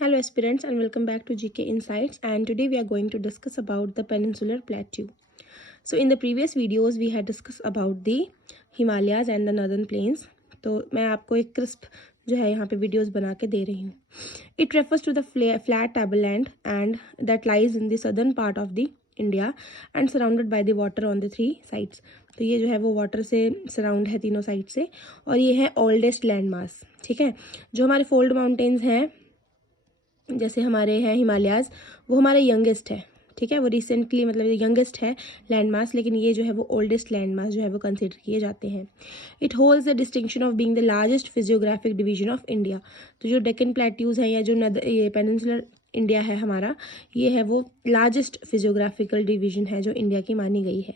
Hello aspirants and welcome back to GK Insights, and today we are going to discuss about the Peninsular Plateau. So in the previous videos we had discussed about the Himalayas and the Northern Plains. तो मैं आपको एक crisp जो है यहाँ पे videos बना के दे रही हूँ. It refers to the flat tableland and that lies in the southern part of the India and surrounded by the water on the three sides. तो ये जो है वो वाटर से सराउंड है तीनों साइड से, और ये है ओल्डेस्ट लैंड मास. ठीक है, जो हमारे फोल्ड माउंटेन्स हैं जैसे हमारे हैं हिमालयाज़, वो हमारे यंगेस्ट है. ठीक है, वो रिसेंटली मतलब यंगेस्ट है लैंड मास, लेकिन ये जो है वो ओल्डेस्ट लैंड मास जो है वो कंसिडर किए जाते हैं. It holds the distinction of being the largest physiographic division of India. तो जो डेक्कन प्लेट्यूज़ हैं या जो ये पेनिनसुलर इंडिया है हमारा, ये है वो लार्जेस्ट फिजियोग्राफिकल डिवीजन है जो इंडिया की मानी गई है.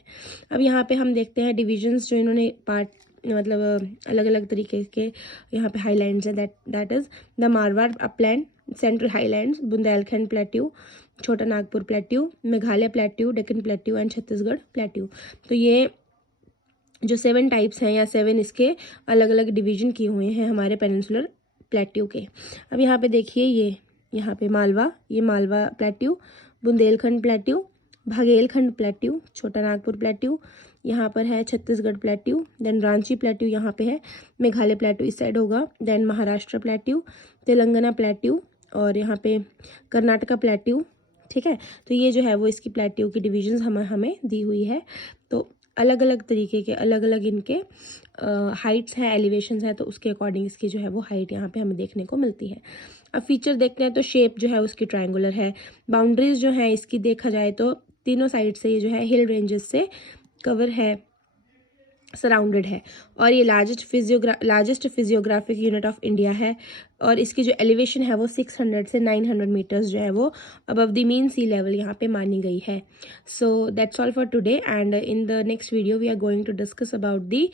अब यहाँ पे हम देखते हैं डिविजन्स जो इन्होंने पार्ट मतलब अलग अलग तरीके के यहाँ पे हाईलैंड्स हैं. That is the Marwar upland, central highlands, Bundelkhand plateau, Chota Nagpur plateau, Meghalaya plateau, Deccan plateau and Chhattisgarh plateau. तो ये जो 7 टाइप्स हैं या 7 इसके अलग अलग डिवीजन किए हुए हैं हमारे पेनिनसुलर प्लेट्यू के. अब यहाँ पे देखिए, ये यहाँ पे मालवा, ये Malwa plateau, Bundelkhand plateau, Baghelkhand plateau, Chota Nagpur plateau, यहाँ पर है Chhattisgarh plateau, then Ranchi plateau यहाँ पे है, मेघालय प्लेट्यू इस साइड होगा, then Maharashtra plateau, Telangana plateau और यहाँ पे कर्नाटका प्लेट्यू. ठीक है, तो ये जो है वो इसकी प्लेट्यू की डिविजन्स हमें दी हुई है. तो अलग अलग तरीके के अलग अलग इनके हाइट्स हैं, एलिवेशंस हैं, तो उसके अकॉर्डिंग इसकी जो है वो हाइट यहाँ पे हमें देखने को मिलती है. अब फीचर देखते हैं तो शेप जो है उसकी ट्रायंगुलर है. बाउंड्रीज जो है इसकी देखा जाए तो तीनों साइड से ये जो है हिल रेंजेस से कवर है, सराउंडेड है, और ये largest physiographic unit of India है. और इसकी जो एलिवेशन है वो 600 से 900 मीटर्स जो है वो above the mean sea level यहाँ पे मानी गई है. So that's all for today, and in the next video we are going to discuss about the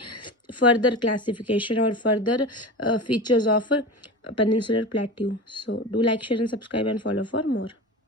further classification और further features of peninsular plateau. So do like, share and subscribe and follow for more.